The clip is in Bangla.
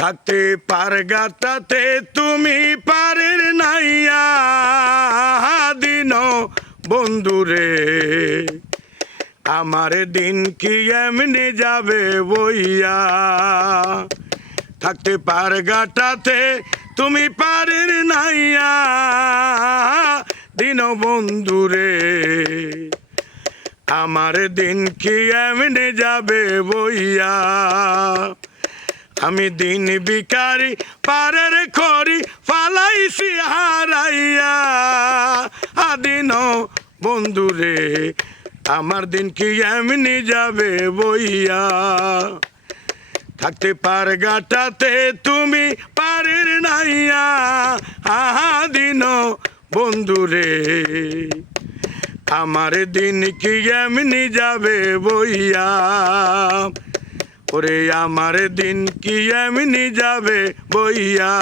থাকতে পারগাটাতে তুমি পারের নাইয়া দিন বন্ধুরে আমার দিন কি এমনি যাবে বইয়া থাকতে পারগাটাতে তুমি পারের নাইয়া দিন বন্ধুরে আমার দিন কি এমনি যাবে বইয়া আমি দিন বিকারি পারের করি ফালাইছি হারাইয়া আদিন বন্ধুরে আমার দিন কি এমনি যাবে বইয়া থাকতে পারগাটাতে তুমি পারের নাইয়া দিন বন্ধুরে আমার দিন কি এমনি যাবে বইয়া ওরে আমার দিন কি এমনি যাবে বইয়া।